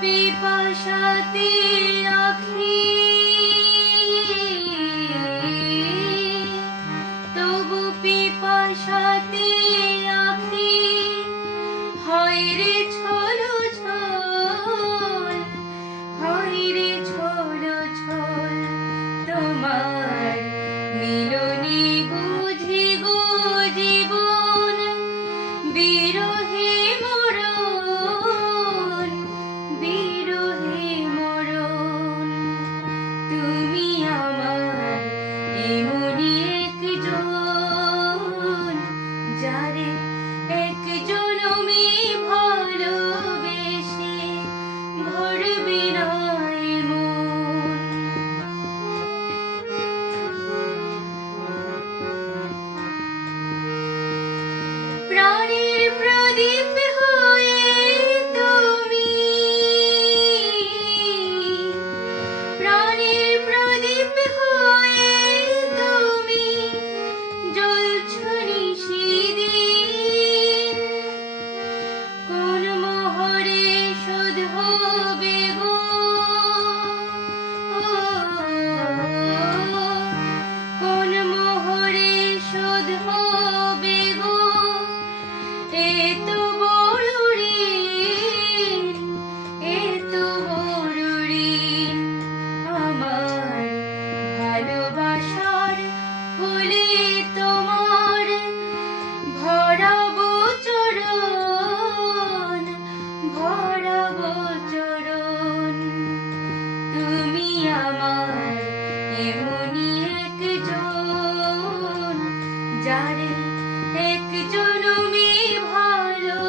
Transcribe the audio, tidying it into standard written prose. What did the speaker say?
পিপাসাতে আখি, তবু পিপাসাতে আখি হয় রে ছলো ছল, হয় রে ছলো ছল। তোমার মিলনে বুঝি গো জীবন, বিরহে মরণ, বিরহে মরণ। তুমি আমার এমনি একজন, যারে এক জনমে ভালোবেসে ভরবে না এ মন। প্রাণের প্রদীপ হয়ে তুমি, প্রাণের প্রদীপ হয়ে তুমি জ্বলছো নিশিদিন। কোন মোহরে শোধ হবে গো, কোন মোহরে শোধ হবে গো এ তো বড় ঋণ, এ তো বড় ঋণ। আমার ভালোবাসার ফুলে তোমার ভরাবো চরণ, ভরাবো চরণ। তুমি আমার এমনি একজন, যারে এক জনমে ভালো